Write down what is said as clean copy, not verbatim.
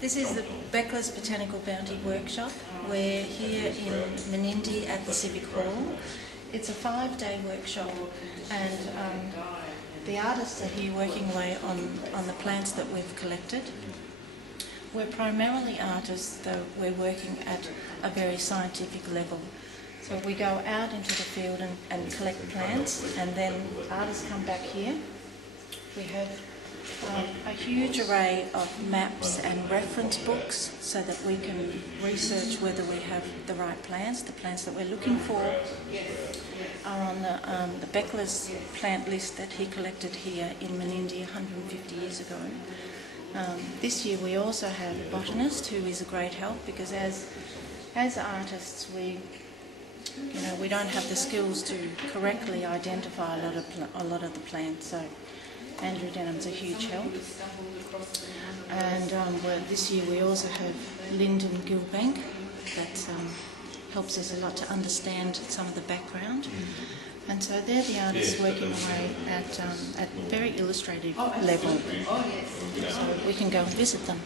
This is the Becklers Botanical Bounty workshop. We're here in Menindee at the Civic Hall. It's a 5-day workshop, and the artists are here working away on the plants that we've collected. We're primarily artists, though we're working at a very scientific level. So we go out into the field and collect plants, and then artists come back here. We have a huge array of maps and reference books so that we can research whether we have the right plants. The plants that we're looking for are on the Becklers plant list that he collected here in Menindee 150 years ago. This year we also have a botanist who is a great help, because as artists we don't have the skills to correctly identify a lot of the plants. So Andrew Denham's a huge help. And this year we also have Lyndon Gilbank that helps us a lot to understand some of the background. And so they're the artists working away at very illustrative level. So we can go and visit them.